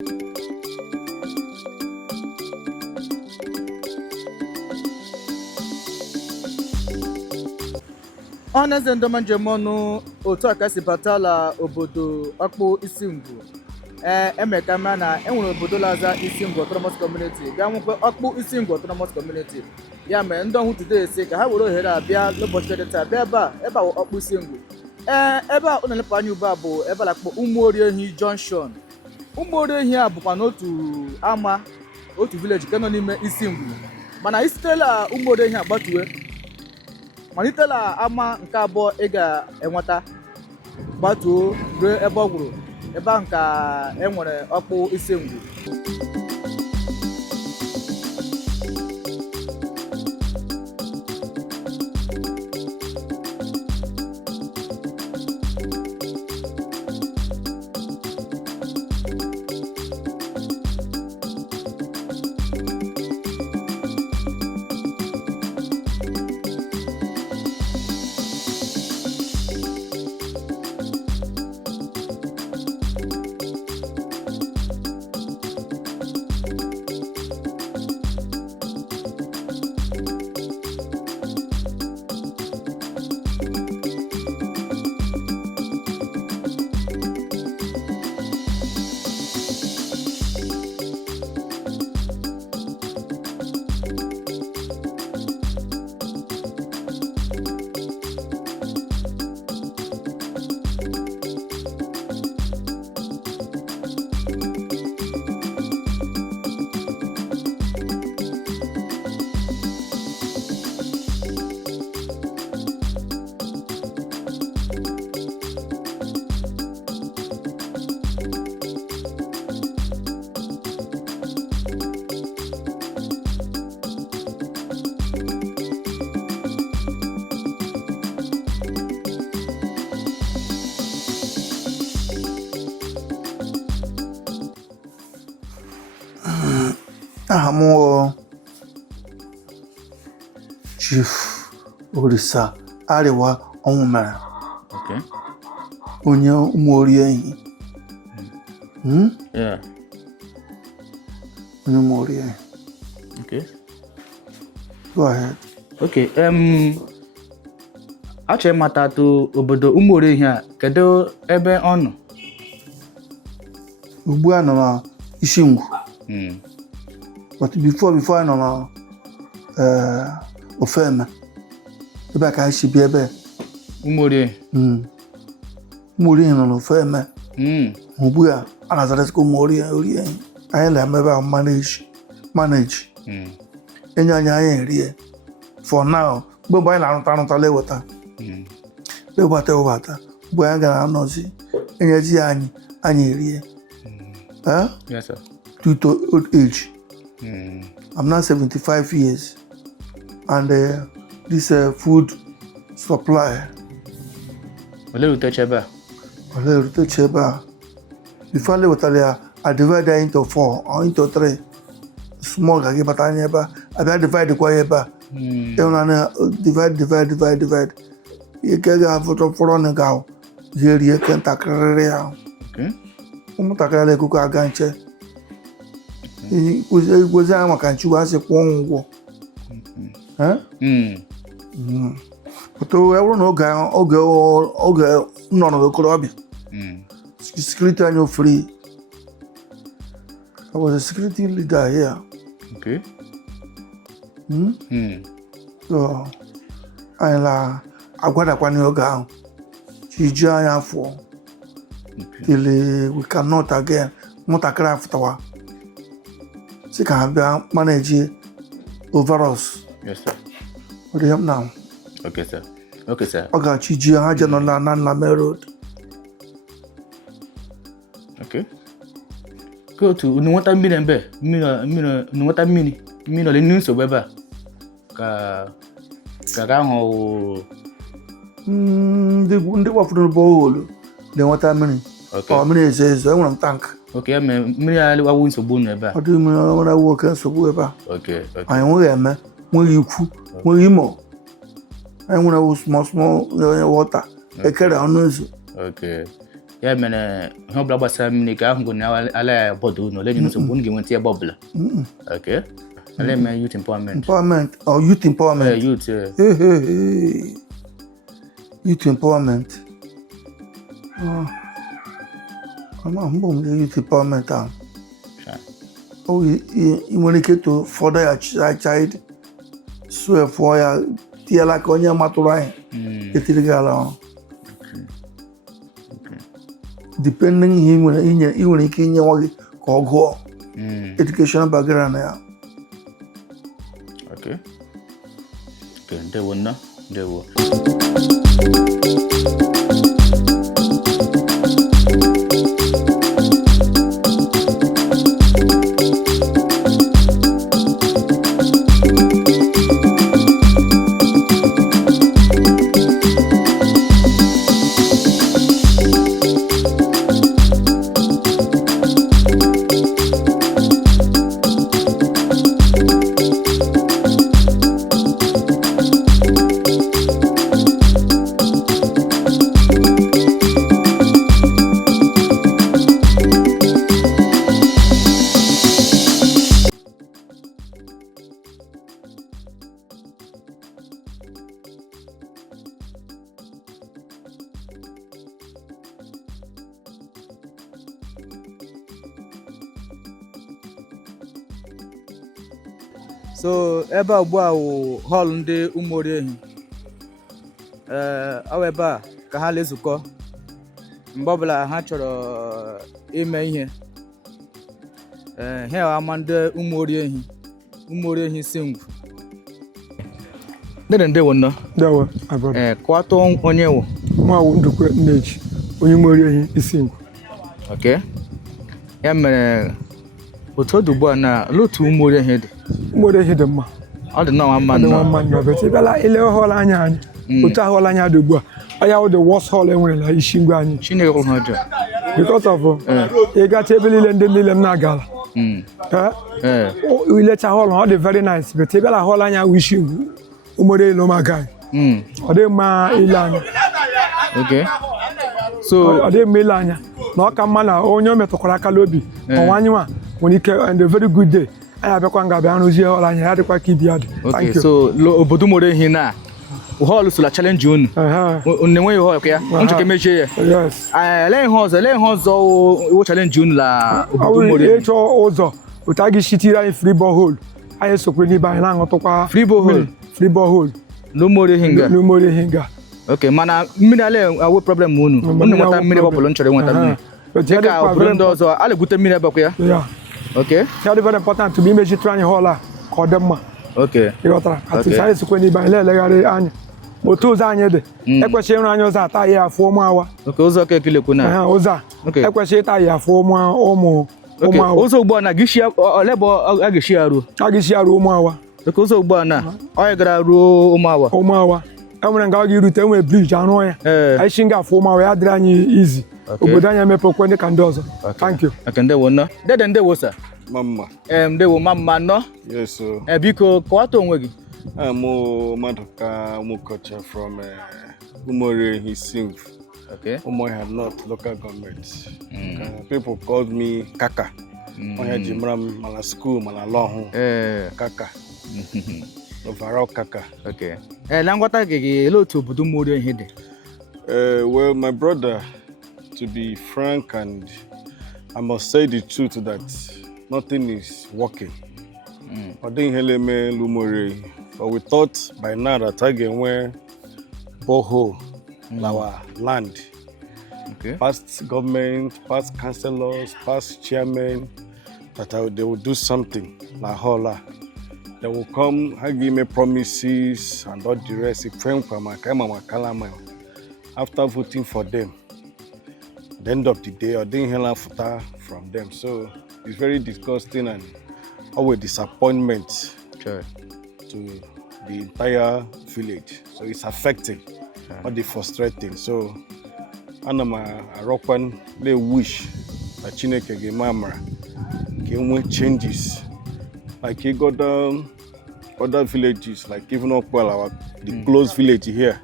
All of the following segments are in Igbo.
Honest and Domanjemonu, Otaka Batala, Obodo, Okpu Isingwu. Emeka mana enwere obodo laza Isingwu Autonomous Community. Bịa nwekwa Okpu Isingwu Autonomous Community. Ya mere ndị ọhụụ today si ka ha were ohere a bịa n'ụbọchị taa bịa ebe a Okpu Isingwu. Ebe a na-elepa anya ugbu a bụ ebe a na-akpọ Umuoriehi Junction. Umuoriehi a bụkwa n'otu ama otu village nke nọ n'ime Isingwu. Mana isitela Umuoriehi agbatuwe malitela ama nke abụọ ị ga-enweta gbatuo ruo ebe ọ gwụrụ ebe ahụ ka enwere Okpu Isingwu. Ahamuo Chief Orisa Arewa Onwumere. Okay. Onye Umuoriehi. Yeah. Onye Umuoriehi. Okay. Go ahead. Okay. Achọ ịmata to obodo Umuoriehi a kedu ebe ọ nọ? Ugbu a nọ na Isingwu. But before I know Ofeme. Ebe a ka anyị si bi ebe. Umuoriehi. Umuoriehi nọ n'Ofeme. Ugbu a na-azarịsịkwa Umuoriehi. Anyị na-eme ebe a manage. Enye anyị erie. For now, mgbe anyị na-arụtala eweta. Ewebata. Mgbe anyị gara anọzi, enyeji anyị erie. Yes, sir. Due to old age. I'm now 75 years. And this food supply. Ole utecheba. Before I divide it into 4 or into 3. Small gagi batanya eba. I divide kwa eba. Divide. You can have photo for on go. Here you can tackle. Okay. Umutakale kuka aganche. Gozi ama kanchi wase kwa ngwo. But ewu no oge nọ n'okorobịa. Security anyo free. I was a security leader here. Okay. So I la agwada kwa ni oga ahụ. Chiji anya afọ. Till we cannot again. Mutakara aftawa. See can manage over us. Yes, sir. What do you have now? Okay, sir. Okay, sir. Oga Chiji haja no na Nlame Road. Okay. Go to unwata mmiri mbe. Mmiri unwata mmiri. Mmiri ole nso beba. Ka ahụ ndị wafuru bowl. They want a mmiri. Okay. Oh, mmiri ezo enwere m tank. Okay, ya me mmiri ali awu nsogbu na ebe a. Ọ dị mmiri ọ na-awu oke nsogbu ebe a. Okay. Anyị nweghị eme, nweghị ikwu, nweghị imo. Anyị nwere small water. Ekere ọnụ ezu. Okay. ya mere ihe ọbụla gbasara mmiri ka ahụ na ala bọọdụ ụlọ lenye nsogbu unu ga-enweta ebe ọbụla. Okay. Ala eme youth empowerment. Youth empowerment. Youth. Youth empowerment. Youth empowerment ahụ. Ị nwere ike to further your child swear for ya tiela ka onye matụrụ anyị etiri gị ala ọrụ. Depending ihe ị nwere ike inye nwa gị ka ọ gụọ educational background ya. Okay. Ndewo nna. Ndewo. So ebe a ugbu a wụ họl ndị Ụmụoriehi. Ọ ebe a ka ha na-ezukọ mgbe ọbụla ha chọrọ ime ihe. Ha ama ndị Ụmụoriehi Isingwu. Ndewo nnọọ. Ndewo abụọ. Kọwatụ onye wụ. Nwaawụ Ndukwe Nneji, onye Ụmụoriehi Isingwu. Okay. Ya mere otu ọ dị ugbu a na otu Ụmụoriehi dị. Ụmụoriehi dị mma. Ọ dị nnọọ mma nnọọ. Ọ dị mma nnọọ. Ị bịala ile họl anya anyị. Otu ahụ họl anya dị ugbu a. Ọ ya wụ the worst hall enwerela Isingwu anyị. Chineke hụ ha ọjọọ. Because of ị gacha ebe niile ndị niile m na-agala. Ilecha họl ọ dị very nice. But ị bịala họl anya wụ Isingwu Ụmụoriehi Lomagai. Ọ dị mma ile anya. Okay. So ọ dị mma ile anya. Na ọ ka mma na onye o metụkwara aka n'obi. Ọnwa anyị nwa nwere ike and a very good day. Anyị abịakwa nga-abịa arụzie họl anya ya dịkwa ka ibi ya dị. Okay, so obodo Ụmụoriehi na họl sola challenge unu. Na-enweghị họl ka ya. Nchọka emechie ya. Yes. Lee ihe ọzọ iwu challenge unu la obodo Ụmụoriehi. Ịchọ ụzọ otu a ga-eshitiri anyị free borehole. Anyị sokwe n'ibe anyị na-aṅụtụkwa free borehole. Free borehole. N'Ụmụoriehi nga. Okay, mana mmiri ala awe problem unu. Unu nweta mmiri ọbụla nchọrọ nweta mmiri. Dịka obodo ndị ọzọ a na-egwute mmiri ebe kwa ya. Okay. It's very important to be imejitụrụ anyị họl a ka ọ dị mma. Okay. Ịghọtara atịsa anyị sokwe n'ibe anyị na-elegharị anya otu ụzọ anyị dị ekwesịghị ịrụ anyị ụzọ ata ya afụ ụmụ awa. Okay, ụzọ ka ekilekwu na. Ụzọ a ekwesịghị ịta ya afụ ụmụ awa. Ụzọ ugbu a na gịshi olebe a ga-eshi ya ruo. A ga-eshi ya ruo ụmụ awa. Okay, ụzọ ugbu a na ọ gara ruo ụmụ awa. Ụmụ awa enwere nga ọ ga-erute enwere briji arụ ya anyị shi nga afụ ụmụ awa ya dịrị anyị izi obodo anyị emepekwe dị ka ndị ọzọ. Thank you. Okay, ndewo nnọọ. Dede ndewo sir. Mama. Ndewo mama nnọọ. Yes sir. Biko kọwata onwe gị. I'm Maduka Mukocha from Ụmụoriehi Isingwu. Okay. Umuahia North local government. People called me Kaka. Onye ji mara m mana school mana lọhụ. Kaka. Overall Kaka. Okay. Na ngwata gị ele otu obodo Ụmụoriehi dị? Well, my brother, to be frank and I must say the truth that nothing is working. I didn't hele me Ụmụoriehi, but we thought by now that I can wear borehole our land. Okay. Past government, past councillors, past chairmen, that they will do something like hola. They will come, give me promises and all the rest. After voting for them, at the end of the day, I didn't hear footer from them. So it's very disgusting and always disappointment to the entire village. So it's affecting, or the frustrating. So they wish that Chineke Gemamra can changes. Like he got other villages, like even Okpu, the close village here.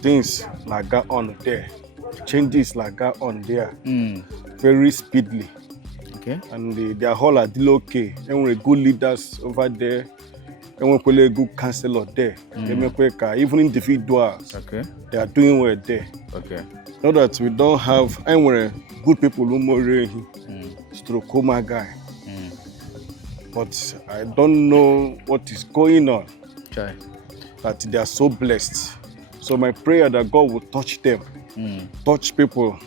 Things like that on there. changes like that on there very speedily. Okay. And their whole are still okay. And we're good leaders over there. And we're good counselor there. Even individuals, Okay. they are doing well there. Okay. Not that we don't have, and we're good people who more stroke guy. But I don't know what is going on. Try. That they are so blessed. So my prayer that God will touch them, touch people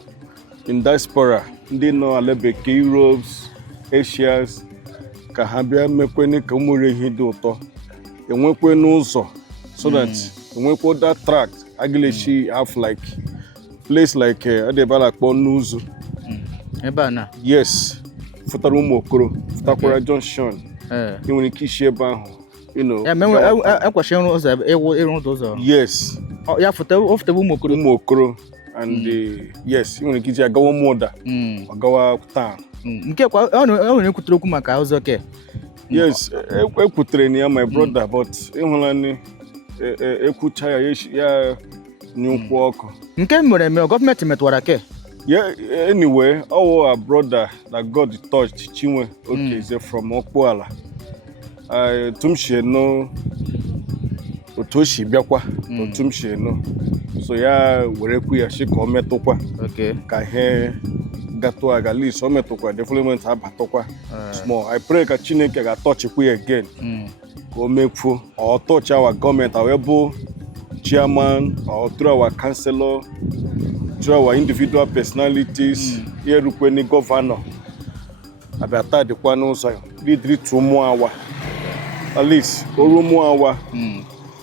in diaspora. They know Alebeke, Europes, Asians, Kahabia, Mekweni, Kamure Hidoto. And we put so that when we put that tract, Agileshi have like place like Adebala Ponuzu. Ebana. Yes, Futarumo Kuro, Futakura Junction. You want to keep you know. Yeah, I question those. Yes. Oh, yeah, for the Mokro. And yes, you want to get a go mother. Go town. Yes, I put near my brother, but England, yeah, new work. Government. Yeah, anyway, our brother that God touched, Chinwe, okay, is from Okpu I tumshe no otoshi biakwa otumshe no so ya were ku ya shiko metokwa Okay. Ka he gato agali so metokwa development abatokwa small. I pray ka Chineke ga touch ku again go make fu or touch our government, our able chairman or through our councillor, through our individual personalities, here ni governor abata de kwa no so lead to more at least Oromuawa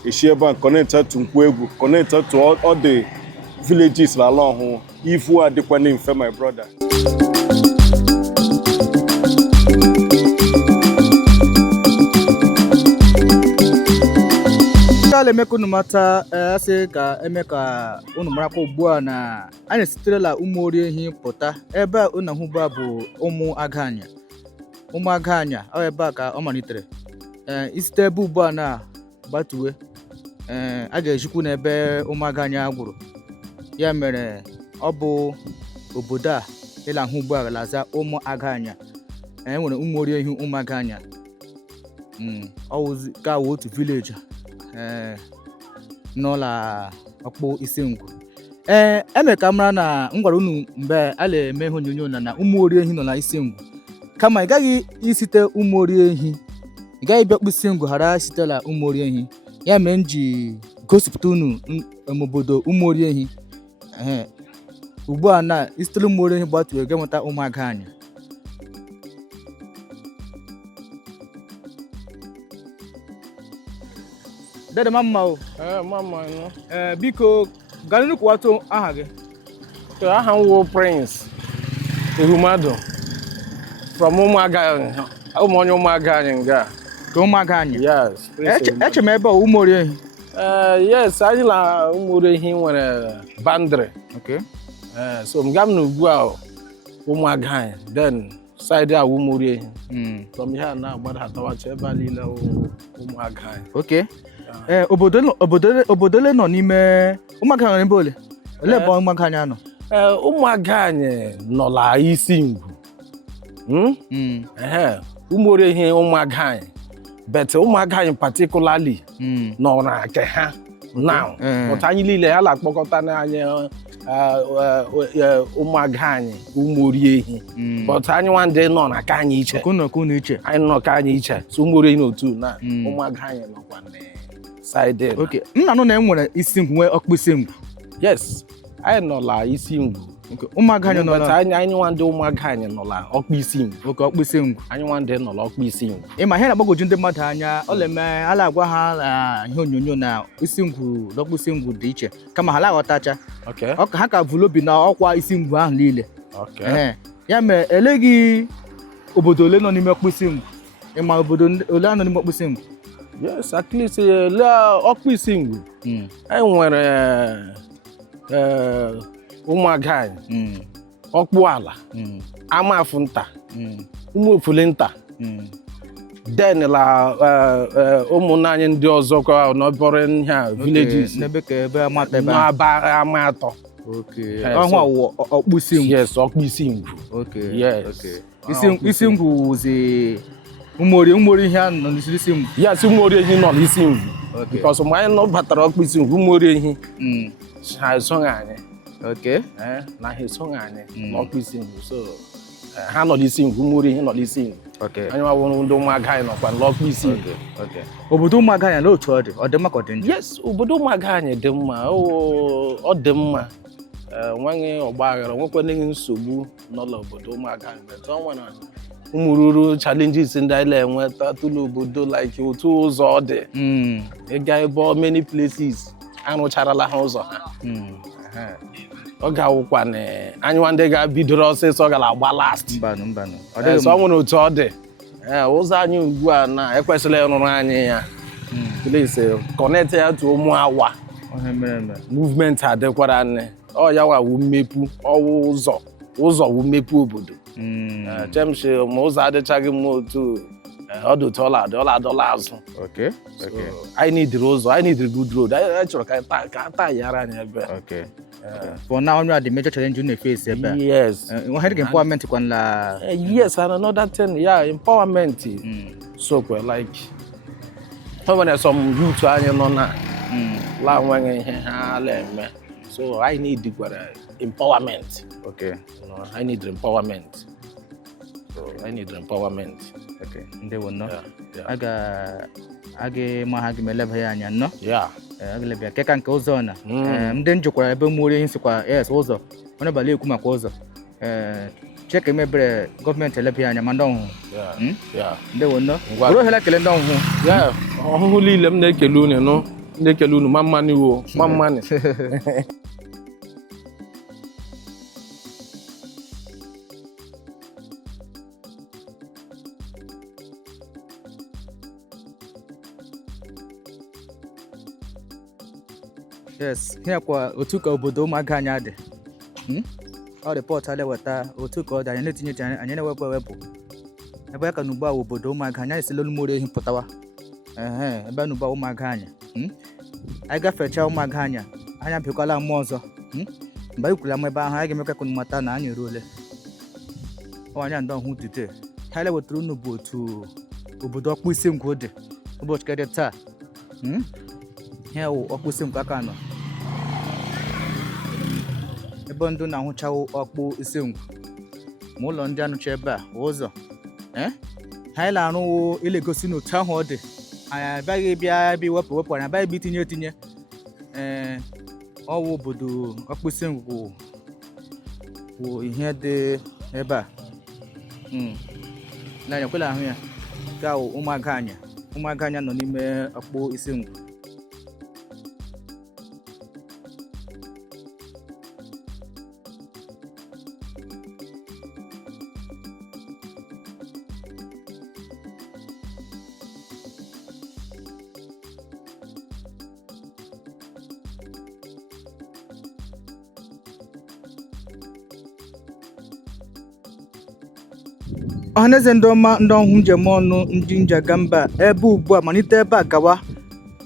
Ishieba connected to Nkwebu, connected to all the villages along if you are the one for my brother. Kale meko no mata ase ka emeka unu marako ugbu na anya sitere umori ehi pụta ebe unu hu ba bụ ụmụ aganya. Ụmụ aganya ọ ebe ka ọ malitere. Isite ebe ugbu a na gbatuwe a ga-ejikwu n'ebe ụmụaganya gwụrụ ya mere ọ bụ obodo a ịla hụ ugbu a laza ụmụaganya nwere ụmụori ehi ụmụaganya ọ ka otu village n'ụlọ Okpu Isingwu. Eme ka mara na ngwara unu mgbe a na-eme ihe onyonyo na ụmụori ehi nọ na Isingwu kama ị gaghị isite ụmụori ehi ị gaghị bịa Okpu Isingwu ghara sitela ụmụori ehi ya mere m ji gosipụta unu obodo ụmụori ehi ugbu a na isitere ụmụori ehi gbatuo ga-enweta ụmụaganya. Dede mama o mama no biko ganụ kwuwato aha gị. aha wo Prince Ehumado from Umuaganya Umuaganya nga Ka ụmụaganya. yes Eche m ebe ụmụori ehi. Yes anyị la ụmụori ehi nwere bandre. Okay. So m gam na ugbu a Umuaganya then side a ụmụori ehi from here na agbada atawacha ebe a niile Umuaganya. Okay. Obodo le nọ n'ime ụmụaganya n'ebe ole? Ole ebe ụmụaganya nọ? Umuaganya nọ la Isingwu. Ụmụori ehi Umuaganya. But Umuaganya particularly nọ na nke ha now. But anyị niile ha la kpọkọta na anyị Umuaganya ụmụori ehi. But anyị nwande nọ na ka anyị iche. Kunu iche. Anyị nọ ka anyị iche. So ụmụori ehi n'otu na Umuaganya nọkwa na side. Okay. Nna nọ na enwere Isingwu nwee Okpu Isingwu. Yes. Anyị nọ la Isingwu. Okay. Ụmụaganya nọ la. Anyị nwande Umuaganya nọ la Okpu Isingwu. Okay, Okpu Isingwu. Anyị nwande nọ la Okpu Isingwu. Ịma ihe na-agbagoju ndị mmadụ anya ọ na-eme ala agwa ha na ihe onyonyo na Isingwu na Okpu Isingwu dị iche kama ha laghọtacha. Okay. Ha ka vụrụ obi na ọkwa Isingwu ahụ niile. Okay. Ya mere eleghị obodo ole nọ n'ime Okpu Isingwu. Ịma obodo ole nọ n'ime Okpu Isingwu? Yes, at least Okpu Isingwu. Anyị nwere Umuaganya, Okpu Ala, Amafu nta, Umuofule nta. Then la ụmụnna anyị ndị ọzọ kwa n'obere nha villages n'ebe ka ebe amata ebe n'aba ama atọ. Okay. Yeah, Oh, so- wow, Okpu Isingwu. Yes, Okpu Isingwu. Okay. Yes. Okay. Isingwu was a Umori here on this Isingwu. Yes, Umori ehi nọ n'Isingwu. Okay. Because mgbe anyị nọ batara Okpu Isingwu, Umori ehi ha esoghị anyị. Okay. Na ha esoghị anyị n'Okpu Isingwu. So ha nọ n'Isingwu, Umori ehi nọ n'Isingwu. Okay. Anyị nwa ndị ụmụaka anyị nọkwa n'Okpu Isingwu. Okay. Obodo ụmụaka anyị n'otu ọ dị mma ka ọ dị njọ? Yes, obodo ụmụaka anyị dị mma. Ọ dị mma. Nwanne ọgba aghara nwekwana nsogbu n'ụlọ obodo ụmụaka anyị. But ọ nwere ụmụrụrụ challenges ndị anyị na-enweta tụlụ obodo like otu ụzọ ọ dị. Ịga ebe many places arụcharala ha ụzọ ha. Ọ ga-awụkwa na anyị nwa ndị ga-bidoro ọsịsọ gara agba last. Mbanụ. So ọ nwere otu ọ dị. Ụzọ anyị ugbu a na ekwesịrị ịrụrụ anyị ya. Please connect ya to Ụmụawa. Movement adịkwara nne. Ọ ya wu mmepu ọwụ ụzọ wu mmepu obodo. Chemshi ma ụzọ adịchaghị mma otu ọdụ $1 azụ. Okay. I need ụzọ, I need good road. I chọrọ ka taa yara anyị ebe. Okay. For now, only the major challenge you face ebe. Yes. What empowerment kwan la? Yes, and another thing, yeah, empowerment. So like, when some youth anyị nọ na la nwenye ihe ha na-eme. So I need empowerment. Okay. I need empowerment. Okay. Ndewo no. Yeah. Aga mahagi meleba ya anya no. Yeah. Agalebia keka nke ụzọ na. Ndị njikwara ebe mmụrụ ihe sikwa yes ụzọ. Onye bali ekwu maka ụzọ. Check emebere gọọmenti elebia anya ma ndị ọhụụ. Yeah. Ndewo no. Oro hela kele ndị ọhụụ. Yeah. Ọhụhụ niile m na-ekele unu no. Na-ekele unu ma mmanụ iwo, ma mmanụ. Yes, here kwa otu ka obodo ụmụaka anyị dị. Ọ report ale weta otu ka ọ dị anyị na-etinye anyị na-ewepụ. Ebe ya ka n'ugbu a obodo ụmụaka anyị esila olumori ehi pụtawa. Ebe n'ugbu a ụmụaka anyị. Anyị gafecha ụmụaka anyị bịakwala mmụọ ọzọ. Mgbe anyị kwuru ebe ahụ anyị ga-emekwa ka unu mata na anyị eruole. Anyị ndị ọhụụ dịte. Ha ele wetara unu bụ otu obodo Okpu Isingwu dị ụbọchị kedị taa. Here Okpu Isingwu aka nọ. Ebe ndụ na-ahụchawo Okpu Isingwu. Ma ụlọ ndị anụcha ebe a ụzọ. Ha na-arụ ilegosi n'otu ahụ ọ dị. Anyị abịaghị bịa ebe wepụ anyị abịaghị bịa itinye. Ọwụ obodo Okpu Isingwu bụ ihe dị ebe a. Na kwela ahụ ya. Ka ụmụaka anyị nọ n'ime Okpu Isingwu. Ọhaneze ndị ọma ndị ọhụụ njem ọnụ ndị njaga mba ebe ugbu a malite ebe a gawa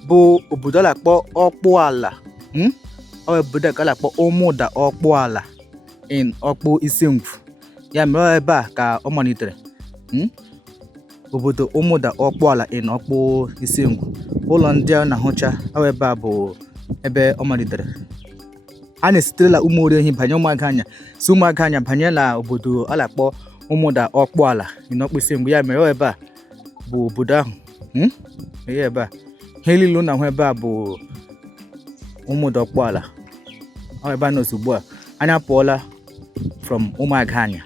bụ obodo a na-akpọ Okpu ala. Ọ obodo a na-akpọ Ụmụda Okpu ala in Okpu Isingwu. Ya mere ebe a ka ọ malitere. Obodo Ụmụda Okpu ala in Okpu Isingwu. Ụlọ ndị a na-ahụcha ebe a bụ ebe ọ malitere. A na-esitela ụmụori ehi banye ụmụaka anya si ụmụaka anya banye na obodo a na-akpọ Ụmụda Okpu ala in Okpu Isingwu. Ya mere ebe a bụ obodo ahụ. Ebe a ihe niile na ahụ ebe a bụ Ụmụda Okpu ala. Ebe a nọ ozugbo a anya pụọla from ụmụaka anya.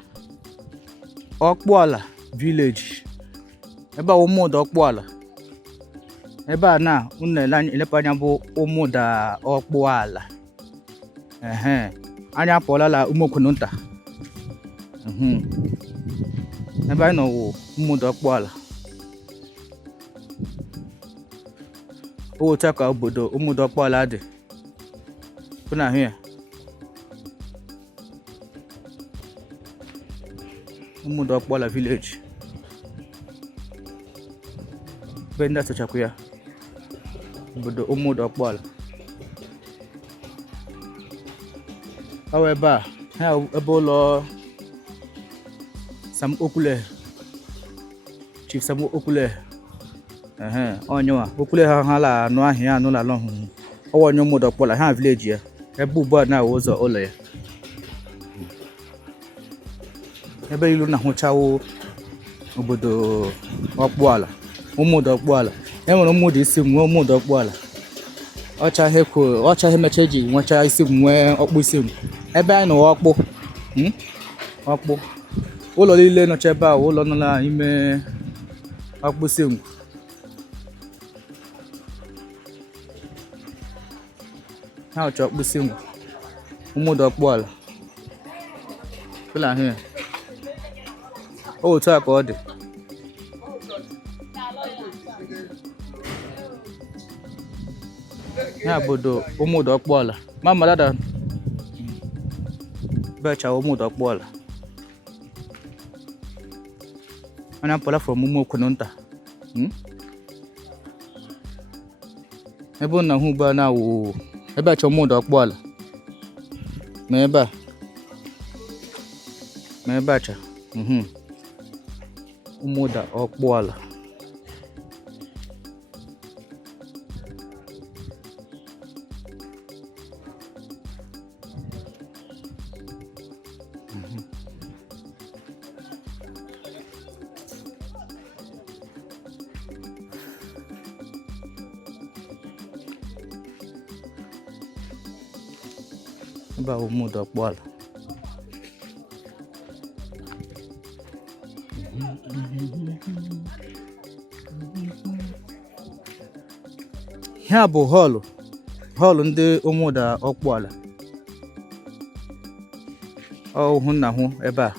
Okpu ala village. Ebe a Ụmụda Okpu ala. Ebe a na unu elepa anya bụ Ụmụda Okpu ala. Anya apụọla la ụmụokwunu nta. Ebe anyị nọ wụ Ụmụda Okpu ala. Otu ka obodo Ụmụda Okpu ala dị. Unu ahụ ya. Ụmụda Okpu ala village. Ebe ndị asụchakwu ya. Obodo Ụmụda Okpu ala. Ọ ebe a ha ebe ụlọ Sam Okule Chief Sam Okule onye wa Okule ha la anụ ahịa anụ la lọhụ ọwọ onye mụdọ kpọla ha village ya ebe ugbu a na-awụ ụzọ ụlọ ya ebe ilu na-ahụchawo obodo Okpuala ụmụdọ Okpuala enwere ụmụdọ Isingwu ụmụdọ Okpuala ọcha ihe mecha eji nwecha Isingwu nwee Okpu Isingwu ebe anyị nọ Okpu ụlọ niile nọcha ebe a ụlọ nọ n'ime Okpu Isingwu ha ọcha Okpu Isingwu ụmụdọ Okpuala ụlọ ahụ otu a ka ọ dị ya obodo ụmụdọ Okpuala mama dada becha ụmụdọ Okpuala ana pụla from ụmụ okwunu nta ebe na hụ ugbu a na-awụ ebe achọ ụmụdọ Okpuala ma ebe acha ụmụdọ Okpuala ebe a ụmụdọ Okpuala ihe a bụ họlụ ndị ụmụdọ Okpuala ọhụ na hụ ebe a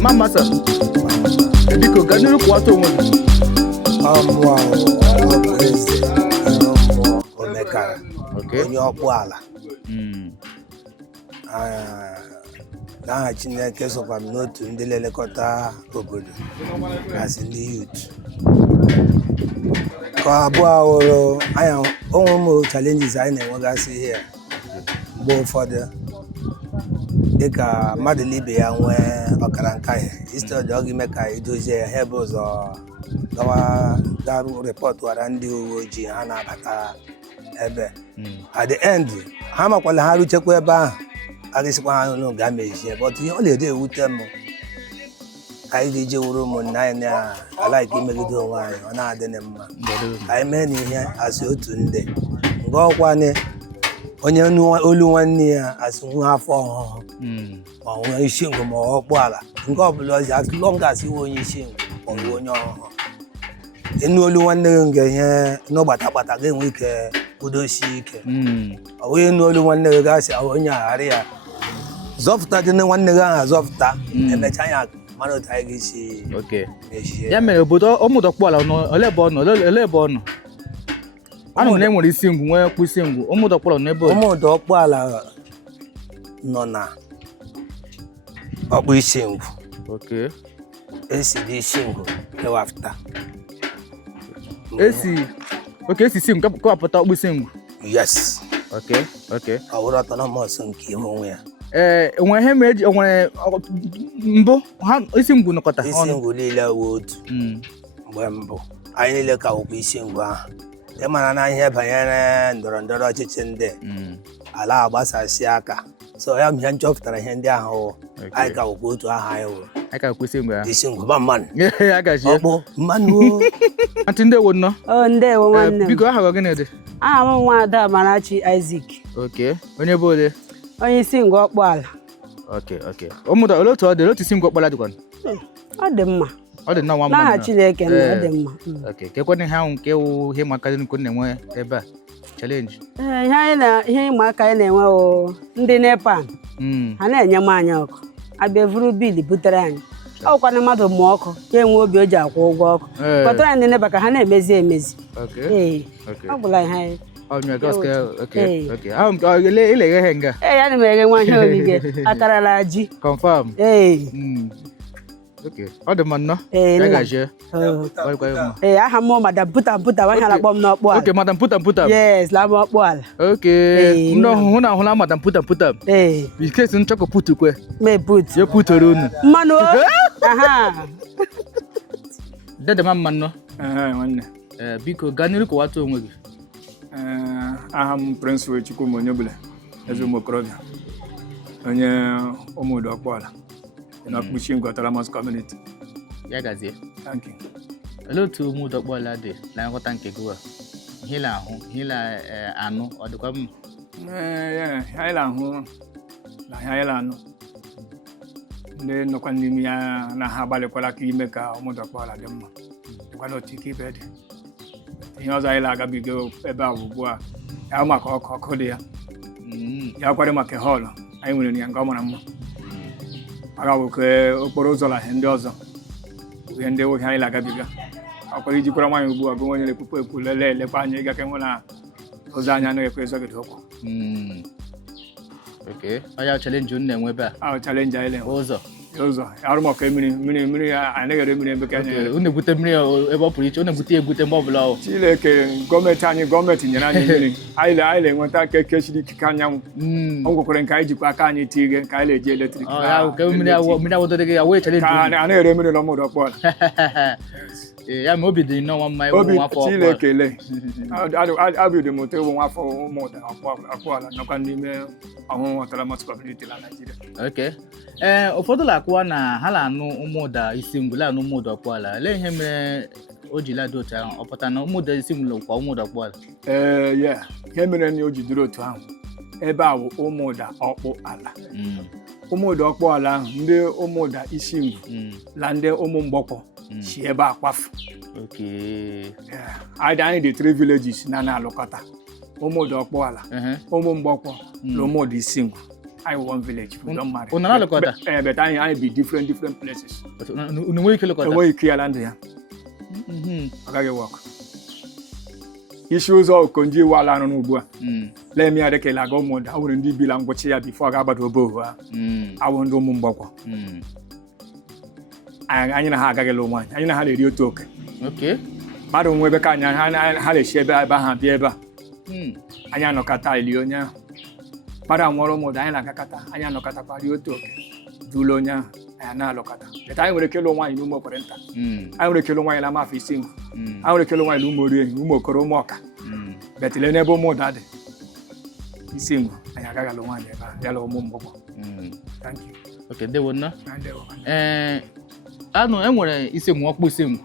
mama sir biko ga n'iru kwụwata onwe gị Ọ bụ eze mmụọ Omekara onye Okpuala n'aha Chineke sokwa m n'otu ndị na-elekọta obodo gasị ndị youth ka abụọ hụrụ anya onwe ụmụ challenges anyị na-enwegasị ihe mgbe ụfọdụ dịka mmadụ na ibe ya nwee ọkara nka ihe instead ọ ga-eme ka edozie ya ebe ụzọ gawa repọtụara ndị uwe ojii ha na-abata ebe at the end ha makwala ha ruchekwa ebe ahụ agaghịsịkwa ha n'ụlọ ga mejie but ihe ọ na-ede ewute m anyị ga-eje wuru ụmụnne anyị na-ala ike imegide onwe anyị ọ na-adị na mma anyị mee na ihe asị otu ndị nga ọkwanye onye olu nwanne ya asị nwa afọ ọhụhụ ma nwee Isingwu ma Okpuala nke ọbụla ọzi as long as iwe onye Isingwu ma ọ bụ onye ọhụhụ enu olu nwanne gị nke ihe n'ọgbata gbata ga-enwe ike kwudosi ike ọ wee enu olu nwanne gị gasị onye aghara ya zọpụta dị na nwanne gị ahụ azọpụta emecha ya mara otu anyị ga-esi mechie ya mere obodo ụmụdọ Okpuala ole ebe ọ nọ anụ na enwere Isingwu nwee Okpu Isingwu ụmụdọ Okpuala n'ebe ụmụdọ Okpuala nọ na Okpu Isingwu esi dị Isingwu kewapụta esi Isingwu kewapụta Okpu Isingwu yes ọ bụrụ autonomous nke ihe onwe ya enwere ihe ma eji enwere mbụ ha Isingwu nọkọta ọnụ Isingwu niile wụ otu mgbe mbụ anyị niile ka Okpu Isingwu ahụ ịmara na ihe banyere ndọrọ ndọrọ ọchịchị ndị ala agbasasị aka so ya mhe nchọpụtara ihe ndị ahụ anyị ka wụkwa otu aha anyị wụrụ anyị ka kwụsị mgbe ahụ Isingwu ba mmanụ agaji ọkpụ mmanụ antị ndewo nnọọ ndewo nwanne m. biko aha gị gịnị dị? Aha m nwa Ada Amarachi Isaac. Okay, onye bụ ole? Onye Isingwu Okpu ala. Okay. Ụmụda ole otu ọ dị? Ole otu Isingwu Okpu ala dịkwa? Ọ dị mma. Ọ dị nnọọ nwa mma. N'aha Chineke na ọ dị mma. Okay, kekwana ihe ahụ nke wụ ihe maka dị nkụ na-enwe ebe a challenge. Ihe ịma aka anyị na-enwe o ndị NEPA ha na-enye m anyị ọkụ. Abịa vuru bil butere anyị. Ọ bụkwana mmadụ mụọ ọkụ ya enwe obi o ji akwụ ụgwọ ọkụ. Kpọtara anyị ndị NEPA ka ha na-emezi emezi. Ọ gwụla ihe anyị. Okay. Ile eghe nga. Ya na m eghe nwa ihe orige akarala ji. Confirm. Okay. Ọ dị mma nnọọ. Ya gaje. Aha m Madam Puta nwa ihe na-akpọ m n'Okpu ala. Okay, Madam Puta. Yes, la m Okpu ala. Okay. Hụ na ahụla Madam Puta. Bikesi nchọkọ putukwe. Me put. Ya putoro unu. Mmanụ o. Aha. Dede ma mma nnọọ. Nwanne. Biko gaa n'iru kọwata onwe gị. Aha m Prince Chukwuma Onyebule, eze ụmụ okorobịa, onye ụmụdo Okpu ala na Okpu Isingwu Autonomous Community. Ya gazie. Thank you. Olee otu ụmụdo Okpu ala dị na nghọta nke gị a? Ihe na-ahụ, ihe na-anụ, ọ dịkwa mma? Anyị na-ahụ na ihe anyị na-anụ ndị nọkwa n'ime ya na ha agbalịkwala ka ime ka ụmụdo Okpu ala dị mma, dịkwa n'otu ike ibe dị. Ihe ọzọ anyị na-agabiga ebe a ugbu a ya maka ọkụ dị ya ya kwado maka họlụ anyị nwere ya nke ọ mara mma aga nwoke okporo ụzọ na ihe ndị ọzọ ihe ndị nwoke anyị na-agabiga akwara ijikwara nwaanyị ugbu a bụ onye na-ekpukpu ekpu lekwa anya ịga ka enwe na ụzọ anya anaghị ekwe ezogide okwu. Onye chalenji unu na-enwe ebe a? Ahụ chalenji anyị na-enwe ụzọ arụmọka mmiri anaghị ere mmiri ebe ka anyị unu ebute mmiri ebe ọ pụrụ iche, unu ebute mgbe ọbụla. Chineke gọọmenti nyere anyị mmiri anyị na-enweta aka ekechiri ikike anyanwụ ọ nwekwara nke anyị jikwa aka anyị ti ihe ka anyị na-eji eletrik mmiri awụdoro gị wee chalenji anaghị ere mmiri n'ụmụdo Okpu ala. Ya ma obi dị nnọọ mma ịwụ nwafọ Chineke le abịdị m ụtọ ịwụ nwafọ ụmụda Okpu ala nọkwa n'ime ọhụụ Autonomous Community na Nigeria. Ụfọdụ na-akụwa na ha na-anụ ụmụda Isingwu na-anụ ụmụda Okpu ala. Lee ihe mere o ji ladị otu ahụ, ọ pụtara na ụmụda Isingwu kwa ụmụda Okpu ala? Ihe mere na o ji dịrị otu ahụ ebe a bụ ụmụda Okpu ala. Ụmụda Okpu ala ahụ ndị ụmụda Isingwu na ndị ụmụ mgbọkwọ si ebe a kwafu. Anyị dị 3 villages na-alụkọta ụmụda Okpu ala, ụmụ mgbọkwọ na ụmụda Isingwu. I one village. We don't marry. But I be different places. We can land here. Okay, work. Issues of konji wala no ugbu a. Let me adeke la go mod. I wouldn't be language here before I got obo. I won't do mumbako. I na ha agagelo one. I na ha radio talk. Okay. Madam Webeka ha le shebe aba ha bieba. Anya no kata ilionya. Para nwere ụmụda anyị na-agakọta anya nọkọta kpari otu oke dụlụ onye ahụ anyị na-alụkọta. Beta anyị nwere kelo nwaanyị n'ụmụ Okwerenta, anyị nwere kelo nwaanyị na Amafọ Isingwu, anyị nwere kelo nwaanyị na ụmụ Orienyi, ụmụ Okoro, ụmụ Ọka. Betile n'ebe ụmụda dị Isingwu anyị agaghị alụ nwaanyị ebe a yala ụmụ mgbọgbọ. Thank you. Okay, ndewo nnọọ. Enwere Isingwu Okpu Isingwu.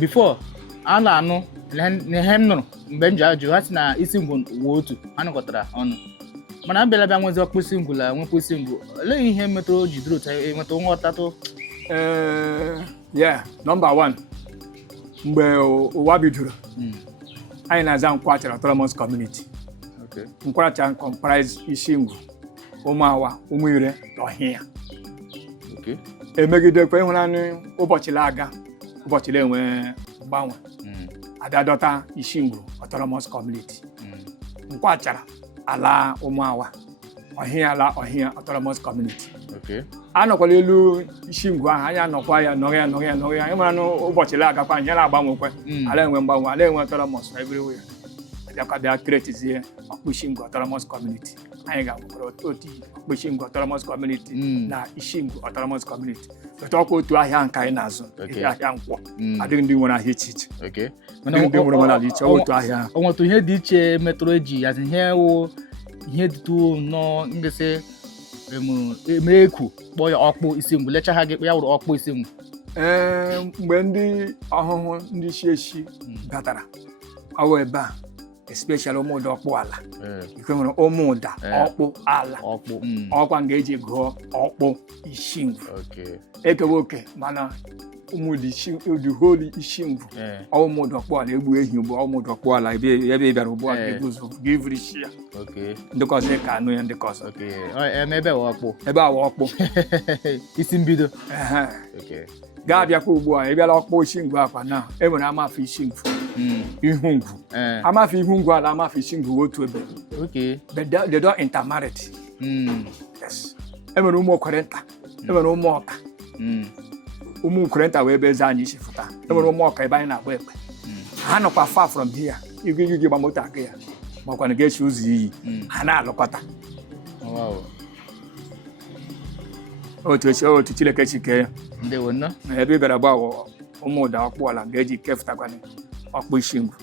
Before a na-anụ ihe m nụrụ mgbe m ji ajụ ha si na Isingwu wụ otu ha nụkọtara ọnụ, mana abịala bịa nwezi Okpu Isingwu la nwekwa Isingwu. Olee ihe metụrụ o ji dịrị otu enweta nghọtatụ? Number 1 mgbe ụwa bidoro anyị na-aza Nkwachara Autonomous Community. Nkwachara comprise Isingwu, Ụmụawa, Ụmụire na Ọhịa. Emegidekwa ịhụnanị ụbọchị na-aga ụbọchị na-enwe mgbanwe adadọta Isingwu Autonomous Community. Nkwachara ala Ụmụawa, Ọhịa ala Ọhịa Autonomous Community. Anọkwala elu Isingwu ahụ anyị anọkwa ya nọrọ ya ịmara n'ụbọchị na-agakwa anyị na-agbanwekwe ala enwe mgbanwe ala enwe Autonomous everywhere. Abịakwa kretizie Okpu Isingwu Autonomous Community. Anyị ga-enwekwara otu Okpu Isingwu Autonomous Community na Isingwu Autonomous Community. Ọkwa otu ahịa nke anyị na-azụ ahịa nkwọ adịghị ndị nwere ahịa iche iche. Ndị nwere mana iche otu ahịa. O nwetụ ihe dị iche metụrụ eji yazi ihe wụ ihe dịtụ nọ ngese emeku kpọọ ya Okpu Isingwu lecha ha gị ya wụrụ Okpu Isingwu mgbe ndị ọhụhụ ndị chi batara ọwụ ebe a especially ụmụda ọkpụ ala ikwe nwere ụmụda ọkpụ ala ọkwa nga eji gụọ Okpu Isingwu ekewe oke mana ụmụdị holi Isingwu ụmụda ọkpụ ala egbu ehi ugbu ụmụda ọkpụ ala ebe bịara ugbu a ga-eguzo givrishi ya ndị kọzọ ka anụ ya ndị kọzọ ebe a Okpu isi mbido ga-abịakwa ugbu a ị bịala Okpu Isingwu akwa na enwere amafe Isingwu Ihungwu amafe Ihungwu ala amafe Isingwu otu ebe but they don't intermarried. Yes. Enwere ụmụ okorenta enwere ụmụ ọka ụmụ okorenta wee ebe eze anyị isi fụta enwere ụmụ ọka ebe anyị na-agba ekpe ha nọkwa far from here igwe gba moto aga ya makwa na ga-echi ụzọ iyi ha na-alụkọta otu Chineke chike ya ebe ị bịara gba ụmụda ọkpụ ala ga-eji kefụtakwana Okpu Isingwu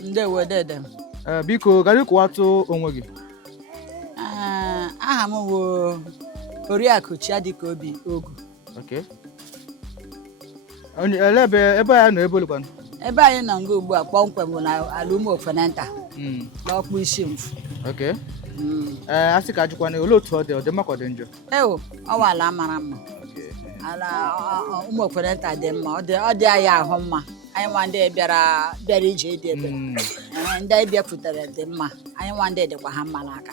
Ndewo dede. Biko gari kwatụ onwe gị. Aha m wo Oriakụ Chiadika Obi Ogu. Okay. Ebe ya nọ ebe olekwanụ? Ebe anyị nọ nga ugbu a kpọmkwem bụ na ala ụmụ ofenenta n'Okpu Isingwu. Okay. Asị ka ajụkwana olee otu ọ dị mma ka ọ dị njọ? Ọwa ala mara mma. Ala ụmụ ofenenta dị mma ọ dị anyị ahụ mma. Anyị nwa ndị bịara ije dị ebe ndị anyị bịafutere dị mma anyị nwa ndị dịkwa ha mma n'aka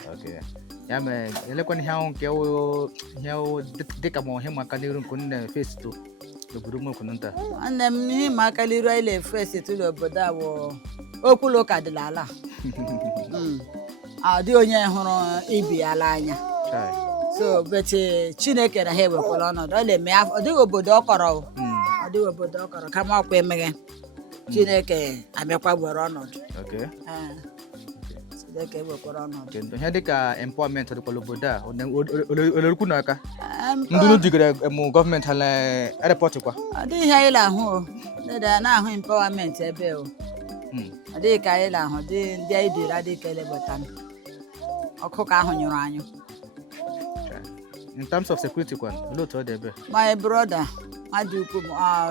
ya mere elekwana ihe ahụ nke ihe dịka ma ihe maka n'iru nke nne fesito n'obodo Ụmụokwununta nwanne m ihe ma aka n'iru anyị na-efesito n'obodo a bụ okwulu ụka dịla ala ọ dịghị onye hụrụ ibi ala anya so bete Chineke na ha ewekwala ọnọdụ ọ na-eme ọ dịghị obodo ọ kọrọ obodo ọ kọrọ kama ọkwa emeghe Chineke abịakwa were ọnọdụ Chineke wekwara ọnọdụ ihe dịka empowerment dịkwala obodo a olerukwu n'aka ndị jigara gọọmenti ha na-erepọtụkwa ọ dịghị ihe anyị na-ahụ na-ahụ empowerment ebe ọ dịghị ka anyị na-ahụ ndị anyị dịrị adịghị ka elebata ọkụ ka ahụ nyụrụ anyụ in terms of security kwan olee otu ọ dị ebe my brother Madukwu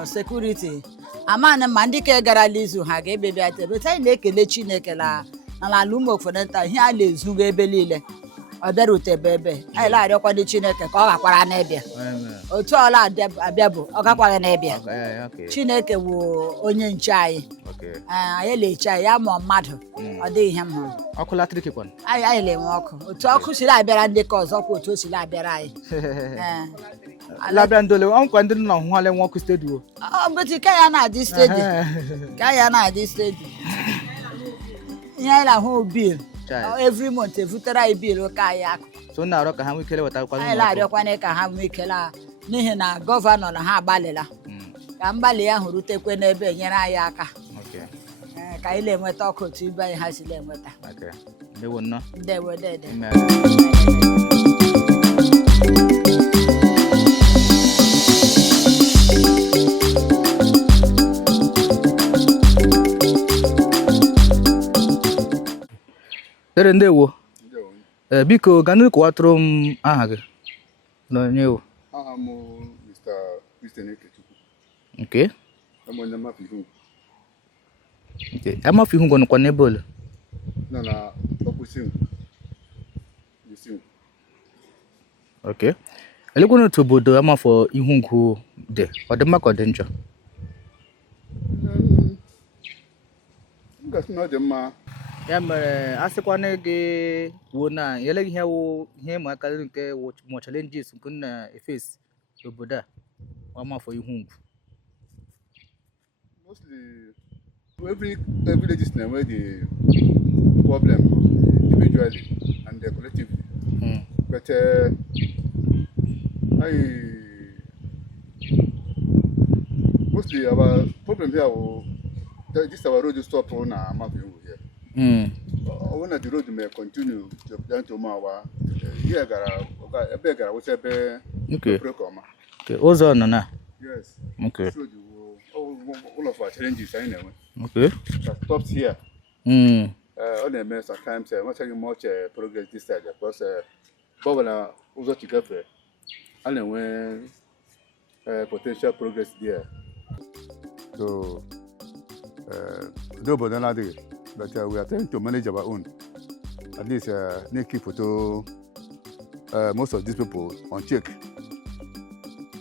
security amana ma ndị ka garala izu ha ga-ebebe ata ebe anyị na-ekele Chineke na ala Ụmụokwununta ihe a na-ezugo ebe niile ọ bịarutebe ebe anyị na-arịọkwa ndị Chineke ka ọ gakwara n'ebịa otu ọla abịa bụ ọ gakwaghị n'ebịa Chineke wụ onye nche anyị anyị na-eche anyị ya ma mmadụ ọ dịghị ihe m hụrụ ọkụ latrik kwan anyị na-enwe ọkụ otu ọkụ siri abịara ndị ka ọzọ kwa otu o siri abịara anyị labịa ndole ọnkwa ndị nna ọhụhụ ala nwe ọkụ stedio mbeti ka ya na-adị stedio ihe anyị na-ahụ bil every month evutere anyị bil ụka anyị akụ so na-arịọ ka ha nwee ikele wetakwa anyị na-arịọkwana ka ha nwee ikele n'ihi na gọvanọ na ha agbalịla ka mgbalị ya hụ rutekwe n'ebe nyere anyị aka ka anyị na-enweta ọkụ otu ibe anyị ha siri enweta ndewo dede Dere ndewo biko ganụ kwatụrụ m aha gị n'onye wo aha m Mr. Christian Ekechukwu okay onye amafe Ihungwu amafe Ihungwu nọkwa n'ebe ole nọ na Okpu Isingwu okay elekwana otu obodo amafe Ihungwu dị ọ dị mma ka ọ dị njọ m gasị na ọ dị mma ya mere a sịkwana gị wuo na eleghị ihe wụ ihe ịma aka nke mụ challenges nke na-efesi obodo a ọmafọ ihu ngwu. Mostly, every villages now where the problem individually and collectively. But mostly our problem here, this our road stop on a map here. When the road may continue to down to Mawa, here a beggar, whichever. Okay. Ụzọ nọ na. Yes. Okay. So all of our challenges anyway. Okay. That stops here. On the mess sometimes not having much progress this side because Bobana also to get and when potential progress there. So double another day, but we are trying to manage our own. At least keep photo most of these people on check.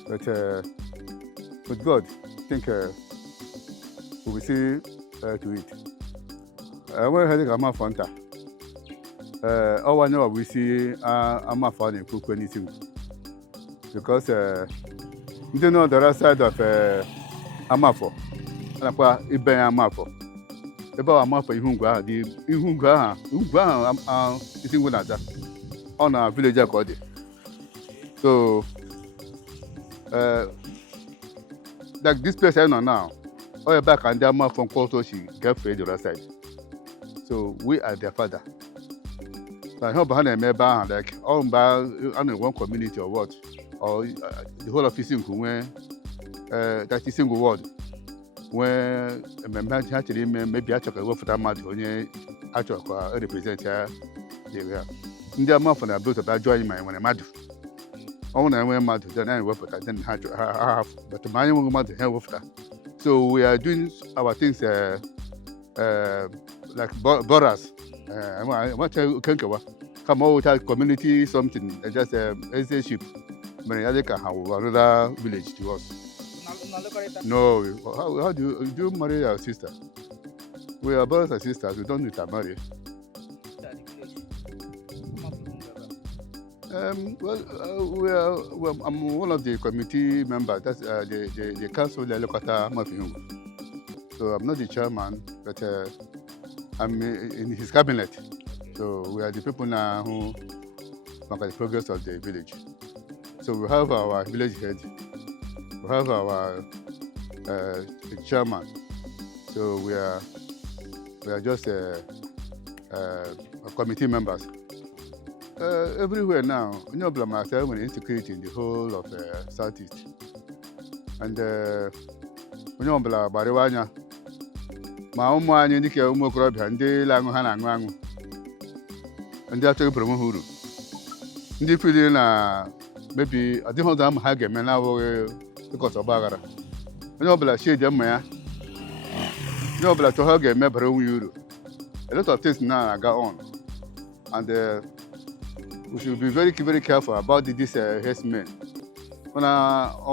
But with God, I think we will see to it. When I think I'm Fanta, all I know we see I'm a fan of cook anything because you don't know the other side of Amafo. And apa ibe Amafo. Eba Amafo ihungwa di ihungwa Isingwu na that on a village akodi. So like this place I know now, all back and their mouth from Koto, she get free the other side. So we are their father. But how behind a member like all about one community or what, or the whole of Isingwu when that Isingwu ward when a member actually maybe I took a word for that matter when you actually represent her. In their mouth and I built about joining my when I'm mad. When I went mad, then I work, but I didn't have to have. But my young mother help with that. So we are doing our things like boras. I want to come out with community something just as a ship. But I think I have another village to us. No, how do you marry your sister? We are brothers and sisters. We don't need to marry. Well, I'm one of the committee members. That's the council of Lokata Mafiungu. So I'm not the chairman, but I'm in his cabinet. So we are the people now who look at the progress of the village. So we have our village head, we have our chairman. So we are just committee members. Everywhere now, you know, myself when insecurity in the whole of Southeast. And you know, Bariwanya, my own one indicate Umokrab and De Languhan and and they are taking promo huru. In the feeling, maybe I don't know them Hagem and now because of Bagara. You know, but I shade them, you know, but to hug a member of Euro. A lot of things now I got on. And we should be very careful about this herdsmen. When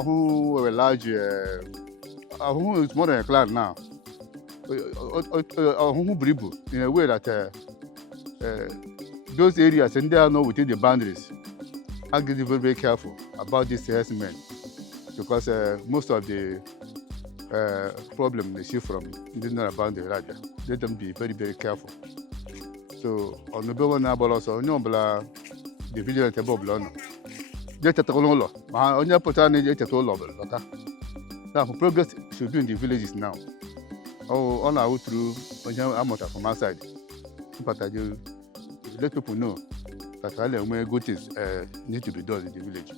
who were large, who is more than a clan now. Who bribu in a way that those areas and they are not within the boundaries. I have to be very careful about these herdsmen because most of the problem they see from the boundary area. Let them be very careful. So on the one also, the video at the Boblon. Just at all, on your potani, just at all over. Now, progress should be in the villages now. Oh, all out through Amota from our side. But I do let people know that all the good things need to be done in the village.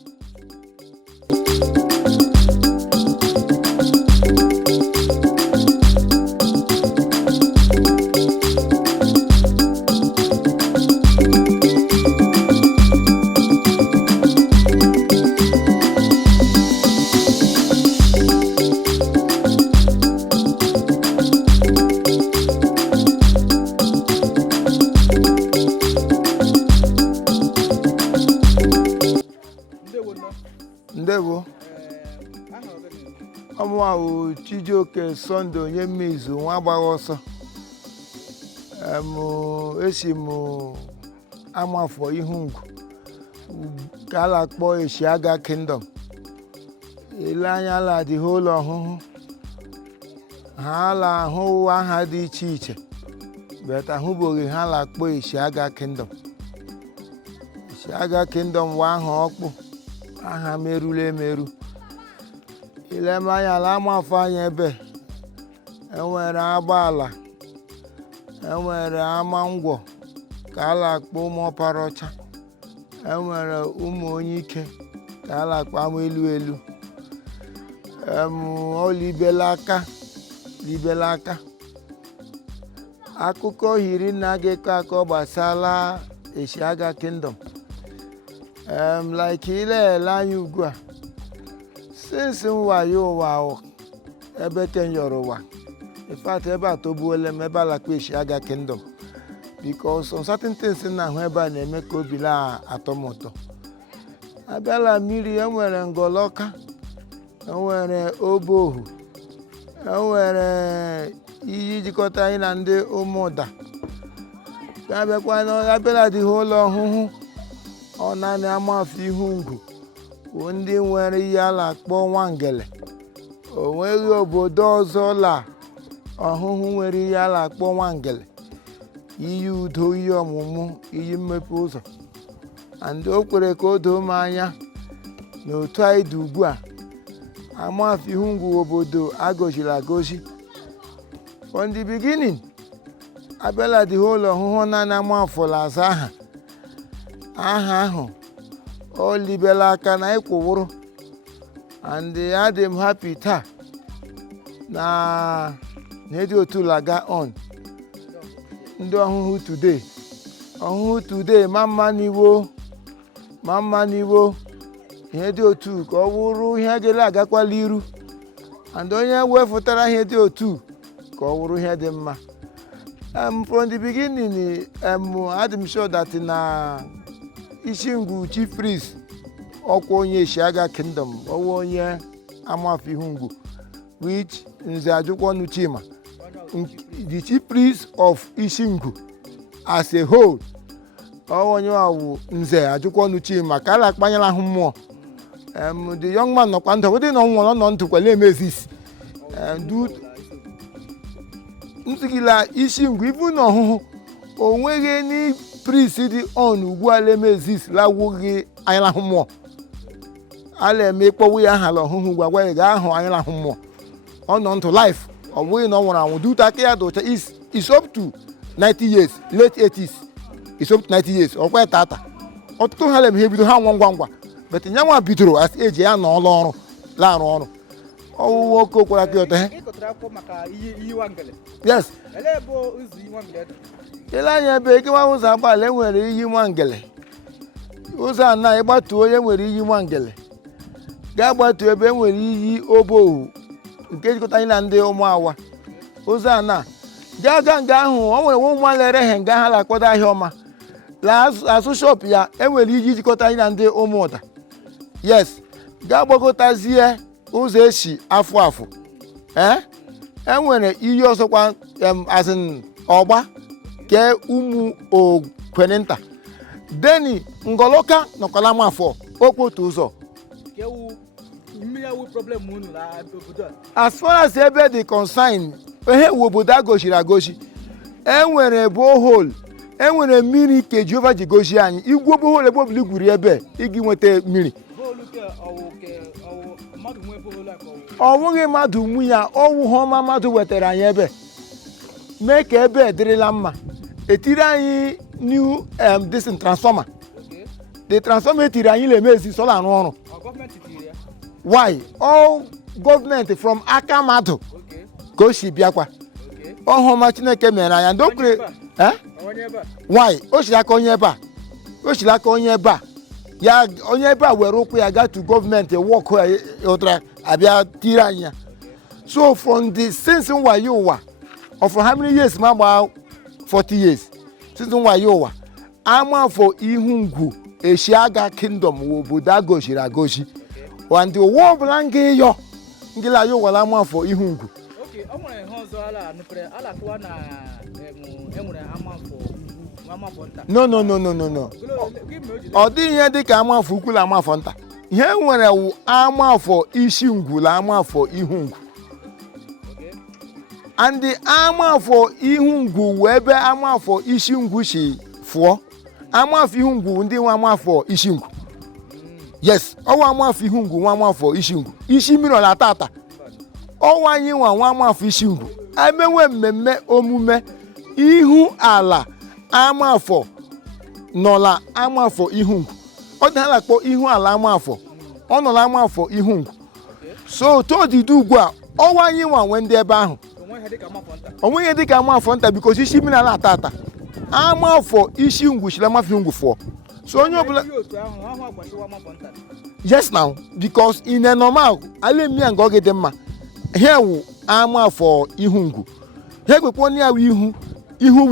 Ndewo ọmụwa Chijioke Sunday onye mmeizu nwa agbagha ọsọ esi m Amafọ Ihungwu ka a na-akpọ Ishiaga Kingdom. Ile anya la dị ụlọ ọhụhụ ha na-ahụ aha dị iche iche but ahụbụghị ha na-akpọ Ishiaga Kingdom. Ishiaga Kingdom wa aha ọkpụ aha merụrụ emerụ. Ile anya la Amafọ anya ebe enwere agbaala enwere ama ngwọ ka a na-akpọ ụmụ ọpara ọcha enwere ụmụ onye ike ka a na-akpọ ama elu elu libela aka akụkọ hiri na ga-ekọ akọ gbasara Ishiaga Kingdom like ile anya ugbu a since nwayo ụwa ebe kenyọrọ ụwa in fact ebe a tọgbuola m ebe a na-akpọ Ishiaga Kingdom because some certain things na-ahụ ebe a na-eme ka obi na-atọ m ụtọ. Abịala mmiri enwere ngọlọka enwere obohu enwere iyi jikọta anyị na ndị ụmụda abịala dị ụlọ ọhụhụ ọ naanị Amafọ Ihungwu bụ ndị nwere ihe a na-akpọ Nwangele. O nweghị obodo ọzọ la ọhụhụ nwere ihe a na-akpọ Nwangele, iyi udo, iyi ọmụmụ, iyi mmepe ụzọ. And o kwere ka o doo m anya na otu anyị dị ugbu a Amafọ Ihungwu obodo agọziri agọzi. From the beginning abịala dị ụlọ ọhụhụ naanị Amafọ na-aza aha ahụ o libela aka na ịkwụwụrụ and adị m happy taa na dị otu laga on ndị ọhụhụ today ma mma n'iwo ihe dị otu ka ọ wụrụ ihe ga agakwala iru and onye wefụtara ihe dị otu ka ọ wụrụ ihe dị mma. From the beginning adị m sure that na Isingwu chief priest ọkwa onye Ishiaga Kingdom ọwụ onye Amafọ Ihungwu which Nze Ajụkwọnụ Chima the chief priest of Isingwu as a whole ọwụ onye ọwụ Nze Ajụkwọnụ Chima ka a na-akpanyere ahụ mmụọ. The young man nọkwa ndụ ụdị na ọnwụọ nọ ntụkwala emezis ntụgila Isingwu ibu na ọhụhụ o nweghị ni priest dị on ugbu a emezis lawụghị anyị lahụ mmụọ a na-eme ịkpọwu ya aha ọhụhụ gwagwa ya ga-ahụ anyị lahụ mmụọ ọ nọ ntụ life ọ bụghị na ọ nwụrụ anwụ duta aka ya dị ụcha is up to 90 years late 80s is up to 90 years ọkwa ya tata ọtụtụ ha na-eme ebido ha ngwa but nyanwa bidoro as eji ya na ọrụ ọrụ larụ ọrụ ọwụ nwoke okwara aka ọtọ ha yes ele anya ebe ekewa ụzọ agbaala enwere iyi Nwangele ụzọ a na ịgbatuo onye nwere iyi Nwangele ga-agbatuo ebe enwere iyi Obohu nke jikọta anyị na ndị Ụmụawa. Ụzọ a na ga nga ahụ o nwere ụmụ lere he nga ha na-akpọdo ahịa ọma azụ shop ya enwere iyi jikọta anyị na ndị Ụmụụda. Yes, ga-agbagotazie ụzọ esi afụ enwere iyi ọzọkwa azin ọgba ke ụmụ okwenenta deni ngọlọka nọkwala Amafọ okpotu ụzọ. As far as ebe dị consign ihe obodo agọchiri agọchi enwere borehole enwere mmiri ke Jehova ji gozie anyị igwe borehole ebe obili gwuri ebe igi nweta mmiri ọ bụghị mmadụ nwu ya ọwụ ọma mmadụ wetara anyị ebe mee ka ebe dịrịla mma etiri anyị new transformer. The transformer etiri anyị na-emezi sola arụ ọrụ. Why? All government from aka mmadụ ka o si bịakwa ọhụma Chineke mere anya ndị okwere why o siri aka onye ebe a ya onye ebe a were ụkwụ ya gaa to gọọmenti work ụtara abịa tiri anya. So from the since nwayo ụwa or for how many years ma gba 40 years since nwayo ụwa Amafọ Ihungwu Ishiaga Kingdom obodo agọchiri agọchi and ụwa ọbụla ngịla ya ụwala Amafọ Ihungwu Okay, ọ nwere ihe ọzọ ala nụpere ala akụwa na enwere amafọ nta. No. Ọ dị ihe dị ka amafọ ukwu na amafọ nta. Ihe nwere wụ amafọ Isingwu na amafọ Ihungwu. And amafọ Ihungwu wụ ebe amafọ Isingwu si fụọ. Amafọ Ihungwu ndị nwe amafọ Isingwu. Yes, ọwa amafọ Ihungwu nwa amafọ Isingwu. Isi mmiri ọla tata. Ọwa anyị nwa amafọ Isingwu. Emewe mmemme omume ihu ala amafọ nọla amafọ Ihungwu. Ọ dị hala kpọ ihu ala amafọ. Ọ nọla amafọ Ihungwu. So to dị ugbu a ọwa anyị nwe ndị ebe ahụ. Onweghị dịka amafọ nta because isi mmiri ala tata. Amafọ Isingwu shila amafọ Ihungwu fọ. So onye ọbụla yes now because in a normal ale mi anga oge dị mma. Here wụ amafọ Ihungwu. He gwekwa ni awu ihu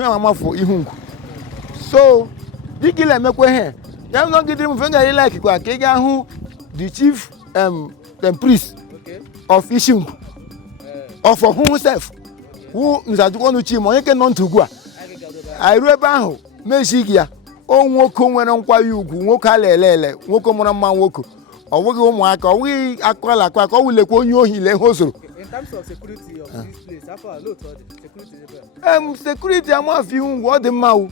ya amafọ Ihungwu. So dikile emekwe he. Ya no gidiri mu fenga ile like kwa ka ị ga hụ the chief priest of Isingwu. Of himself. Who nzajukwo nu chi mo onye ke nọ ntugwu a. Airu ebe ahụ mejigi ya. O nwoke nwere nkwanye ugwu, nwoke a lelele, nwoke mụrụ mma nwoke. Ọ bụghị ụmụaka, ọ bụghị akụala akwa ka ọ wulekwa onye ohi ile ho zoro. In terms of security of this place, how far low to security? Security amafọ Ihungwu ọ dị mma o.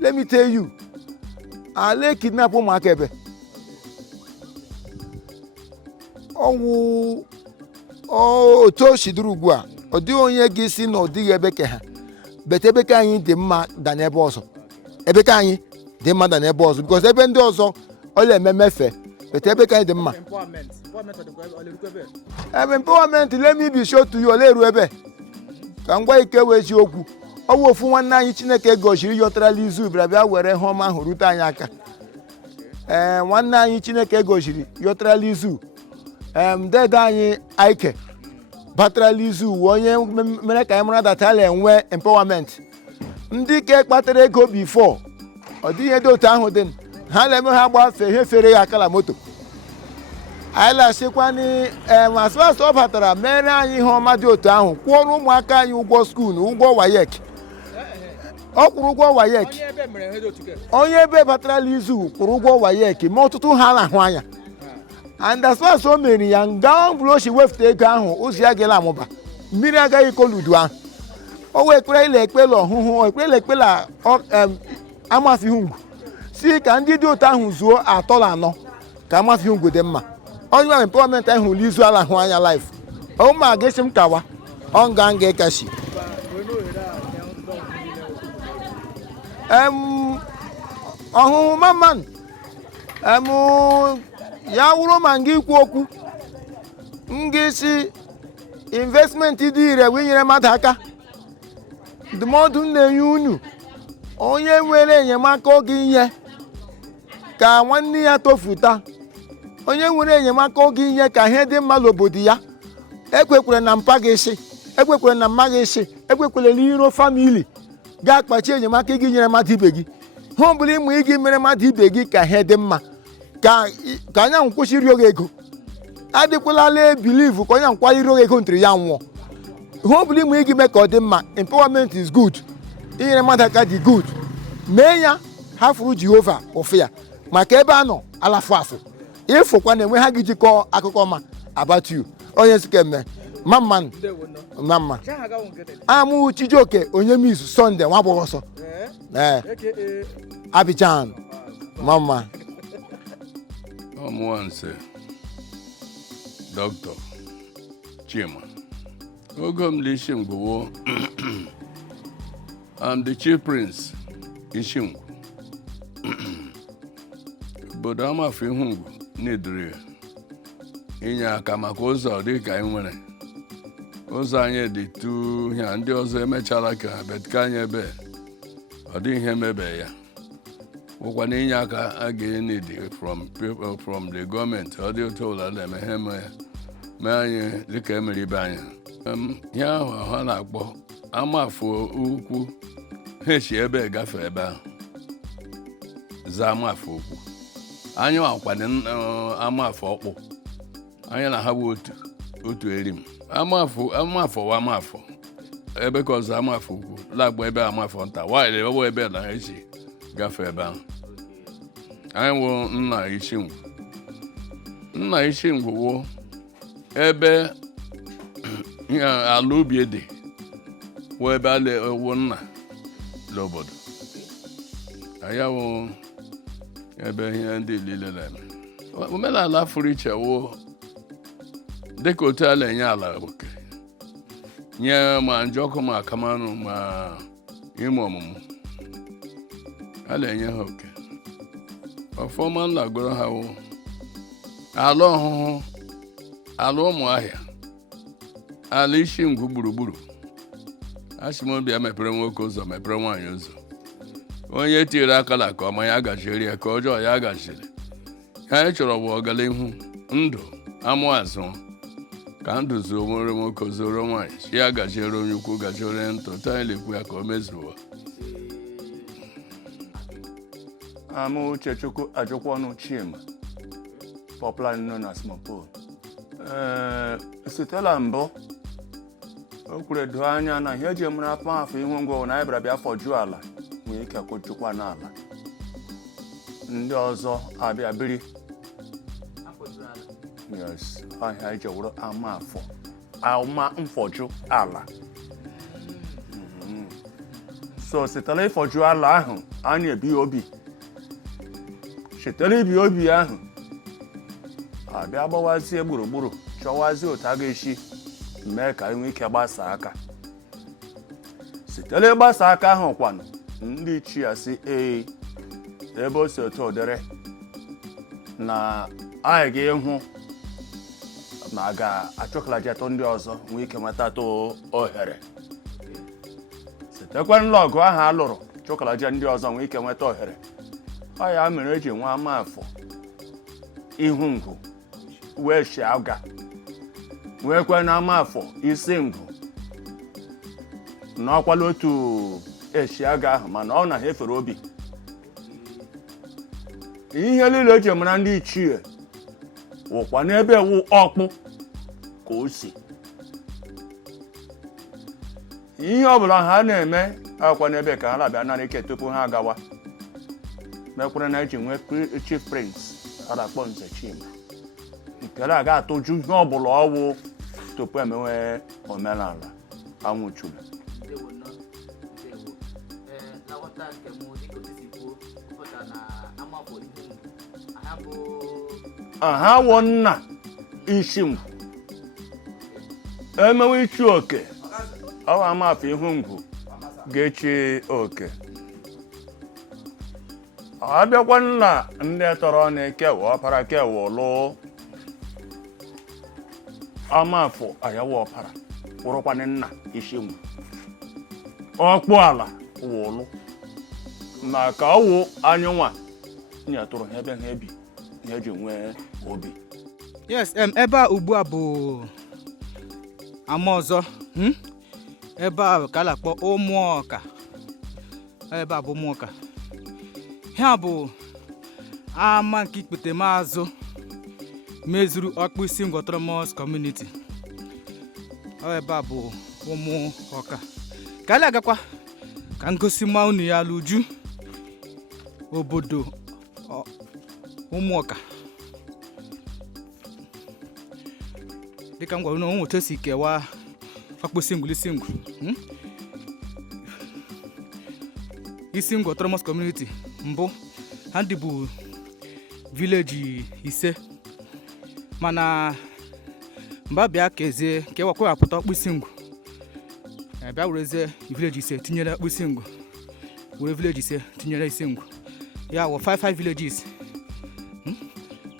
Let me tell you. Ale kidnap ụmụaka ebe. Ọwụ otu o si duru ugbu a, ọ dịghị onye gị si na ọ dịghị ebe ke ha. Bete ebe ka anyị dị mma da n'ebe ọzọ. Ebe ka anyị dị mma da n'ebe ọzọ because ebe ndị ọzọ ọ na-eme mefe. Bete ebe ka anyị dị mma. Empowerment let me be sure to you ole eru ebe. Ka ngwa ike wee ji okwu. Ọ wụ ofu nwanne anyị Chineke gọziri yọtarala izu bịa were ihe ọma ahụ rute anyị aka. Nwanne anyị Chineke gọziri yọtarala izu. Dede anyị Aike batarala izu onye mere ka anyị mara data ala enwe empowerment. Ndị ke kpatara ego before ọ dịghị dị otu ahụ dị ha na-eme ha gbafe ihe fere ya akala moto. Anyị lasịkwa ni as ọ batara mere anyị ihe ọma dị otu ahụ kwụọrọ ụmụaka anyị ụgwọ skuul ụgwọ wayek. Ọ kwụrụ ụgwọ wayek. Onye ebe batarala izu kwụrụ ụgwọ wayek ma ọtụtụ ha na-ahụ anya. And as far as o mere ya nga ọ bụrụ o si wefute ego ahụ ụzọ ya gela amụba mmiri agaghị koludu ahụ. O wee ekpere ile ekpele ọhụhụ ekpere ekpele amafọ Ihungwu si ka ndị dị otu ahụ zuo 3 na 4 ka amafọ Ihungwu dị mma. Onye ahụ empowerment ahụ n'izu ala ahụ anya life. O ma ga-esi m kawa ọ nga ekashi. Ọhụhụ maman ya wụrụ ma nga ikwu okwu nga si investment dị ire wee nyere mmadụ aka. Ndụmọdụ na-enye unu onye nwere enyemaka oge ihe ka nwanne ya tofuta. Onye nwere enyemaka oge ihe ka ihe dị mma n'obodo ya. Ekwekwere na mpa gị isi, ekwekwere na mma gị isi, ekwekwere n'iro famili ga-akpachi enyemaka gị nyere mmadụ ibe gị. Ha ọ bụla ịmụ igi mere mmadụ ibe gị ka ihe dị mma ka anya nkwụsị iri oge ego. Adịkwala believe ka onye nkwali iri oge ego ntiri ya nwụọ. Ha ọ bụla ịmụ igi mee ka ọ dị mma. Empowerment is good. Inyere mmadụ aka dị good. Mee ya ha furu Jehova ofe ya maka ebe a nọ alafụ afụ. Ịfụkwa na enwe ha gị jikọ akụkọ ma about you. Onye nsike eme mamman mamma amụ Chijioke onye mizu Sunday nwa agbọghọ ọsọ Abidjan mama Omuanse Dr. Chima Ogom Ishingwu I'm the Chief Prince Ishingwu obodo amafọ Ihungwu n'idiri inye aka maka ụzọ dị ka anyị nwere ụzọ anyị dị tu ya ndị ọzọ emechara ka betka anyị ebe ọ dị ihe mebe ya ụkwa na inye aka a ga-enidi from people from the gọọmenti ọ dị otu ụlọ na-eme ihe mee anyị dịka emere ibe anyị ya ahụ ha na-akpọ amafọ ukwu ha echi ebe gafee ebe ahụ za amafọ ukwu anyị wakwana amafọ ọkpụ anyị na ha bụ otu otu erim amafọ wa amafọ ebe ka ọzọ amafọ ukwu lagba ebe amafọ nta waịrị ọwụ ebe na eji gafee ebe ahụ anyị wụ nna Isingwu wụ ebe ala ubi dị wụ ebe a na-ewu nna n'obodo anyị wụ ebe ihe ndị niile na-eme omenala furu iche wụ dịka otu a na-enye ala oke nye ma njọkụ ma akamanụ ma ime ọmụmụ a na-enye ha oke ọfọma nna goro ha wụ ala ọhụhụ ala ụmụahịa ala Isingwu gburugburu asịmobịa mepere nwoke ụzọ mepere nwaanyị ụzọ onye tinyere akala ka ọma ya gachiri ya ka ọjọọ ya gachiri anyị chọrọ bụ ọganihu ndụ amụ azụ ka ndụ zuo nwere nwoke zoro nwaanyị chi ya gajiere onye ukwu gajiere ntụ anyị na-ekwu ya ka o mezuo Amụ Uchechukwu Ajụkwanụ Chima popularly known as Mopo sitela mbụ o kwuru doo anya na ihe eji mara afọ ihu ngwa na anyị bịara bịa fọjuo ala nwee ike kwụjukwa n'ala ndị ọzọ abịa biri yes ahịa ije wụrụ ama mfọju ala so sitela ịfọju ala ahụ anyị ebi obi chetara ibi obi ahụ abịa gbawazie gburugburu chọwazie otu a ga-esi mee ka enwe ike gbasa aka sitere ịgbasa aka ahụ kwanụ ndị ichie si ebe o si otu odere na anyị ga-ịhụ ma ga-achọkọlajetụ ndị ọzọ nwee ike nwetatụ ohere sitekwa nlọgụ ahụ a lụrụ chọkọlaje ndị ọzọ nwee ike nweta ohere ọ ya mere eji nwa amafọ Ihungwu wee shi aga nwekwe na amafọ Isingwu n'ọkwala otu eshiaga ahụ mana ọ na ha efere obi ihe niile eji mara ndị ichie wụkwa n'ebe wụ ọkpụ ka o si ihe ọbụla ha na-eme akwa n'ebe ka ha na-abịa nara ike tupu ha agawa mekwere na eji nwee chief prince a na-akpọ Nze Chima nke a ga-atụju ihe ọbụla ọwụ tupu emewe omenala anwụchuru aha wụ nna Isingwu emewe ichu oke ọwa amafọ Ihungwu ga-echi oke abịakwa nna ndị tọrọ na-ekewa ọpara kewa ụlụ amafọ ayawa ọpara wụrụkwana nna Isingwu ọkpụ ala wụlụ maka ọwụ anyụnwa nyetụrụ ha ebe ha ebi ihe eji nwee obi yes ebe a ugbu a bụ ama ọzọ ebe a ka a na-akpọ ụmụọka ebe a bụ ụmụọka ha bụ ama nke ikpete maazụ mezuru Okpu Isingwu Autonomous Community ebe a bụ ụmụọka ka a na-agakwa ka ngosi ma unu ya luju obodo ụmụọka dịka m gwara unu otu esi kewaa Okpu Isingwu Isingwu Autonomous Community mbụ ha ndị bụ vileji 5 mana mba bịa kezie kewapụta Okpu Isingwu bịa werezie vileji 5 tinyere Okpu Isingwu were vileji 5 tinyere Isingwu ya wụ 5 villages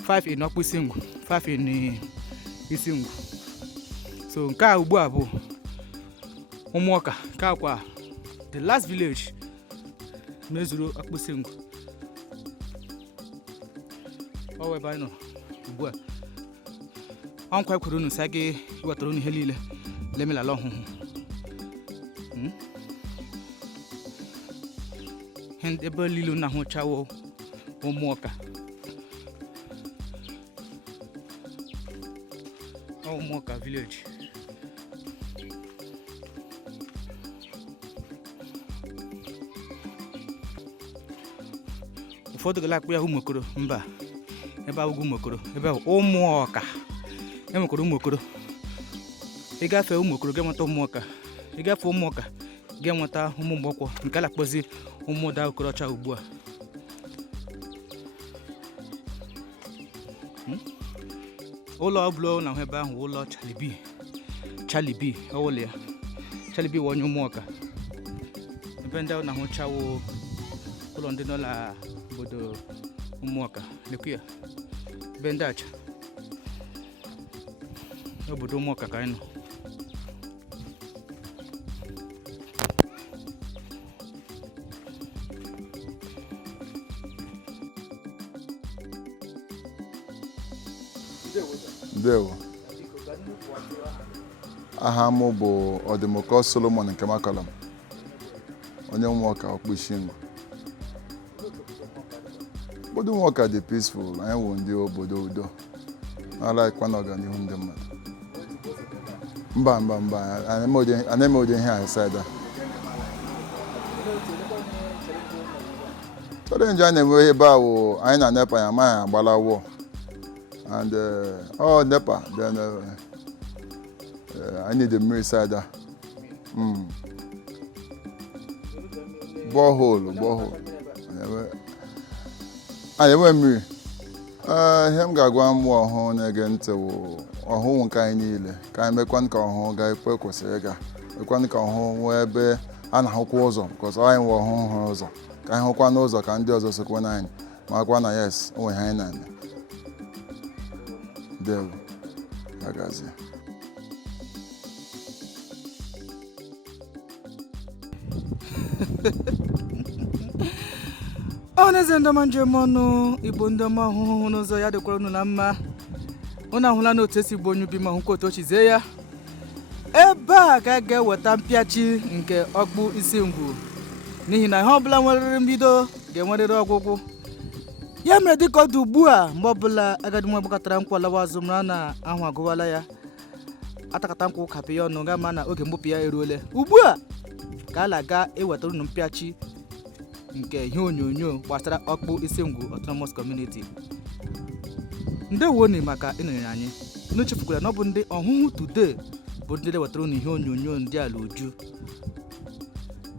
5 in Okpu Isingwu 5 in Isingwu so nke a ugbu a bụ ụmụọka nke akwa the last village mezuru Okpu Isingwu ọ ebe anyị nọ ugbu a ọnkwa kwere unu sa gị wetara unu ihe niile lemelala ọhụhụ ebe niile na ahụchawo ụmụọka Umuoka village. Ụfọdụ ga-akpụ ya ụmụokoro mba ebe ahụ ụmụokoro ebe ahụ Umuoka enwekwara ụmụokoro ịgafe ụmụokoro ga-enweta Umuoka ịgafe Umuoka ga-enweta ụmụ mgbọkwọ nke a na-akpọzi ụmụda okorocha ugbu a ụlọ ọbụla na ahụ ebe ahụ ụlọ Chalibi ọwụlụ ya Chalibi wụ onye Umuoka ebe ndị ahụ na-ahụchawo ụlọ ndị nọ na obodo Umuoka lekwu ya ebe ndị acha obodo Umuoka ka anyị nọ Ndewo. Aha m bụ Ọdịmụkọ Solomon nke Makalam, onye Umuoka Okpu Isingwu. Obodo Umuoka dị peaceful, anyị wụ ndị obodo udo na-alaikwa n'ọganihu ndị mmadụ. Mba, anaghị ụdị ihe a saịda. Challenge anyị na-enwe ebe a wụ anyị na NEPA ya amaghị agbala wọ. And NEPA, then I need a mirror side. Borehole. I have a mirror. Him gagwa mwa ho na gente wo oho nka anyị niile ka anyị mekwan ka ọhụ ga ekwe kwesịrị ga mekwan ka ọhụ nwee ebe a na-ahụkwa ụzọ because anyị nwe ọhụ hụrụ ụzọ ka anyị hụkwa n'ụzọ ka ndị ọzọ sokwa n'anyị ma kwa na yes onwe ha anyị na-eme. Devo, ragazzi. Oneze ndọma njem ọnụ Igbo ndọma ọhụhụ n'ụzọ ya dịkwara unu na mma unu ahụla n'otu esi gbo onye ubi ma hụkwa otu ochizie ya ebe a ka a ga-eweta mpịachi nke Okpu Isingwu n'ihi na ihe ọbụla nwerịrị mbido ga-enwerịrị ọgwụgwụ ya mere dịka ọ dị ugbu a mgbe ọbụla agadi nwa gbakọtara nkwụ alawa azụ mara na ahụ agụwala ya atakata nkwụ kapị ya ọnụ ga-ama na oge mgbupụ ya eruole ugbu a ka a na-aga ewetara unu mpịachi nke ihe onyonyo gbasara Okpu Isingwu Autonomous Community. Ndewonu maka ịnọnyere anyị unu chefukwara na ọ bụ ndị ọhụhụ today bụ ndị wetara unu ihe onyonyo ndị ala uju.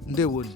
Ndewonu.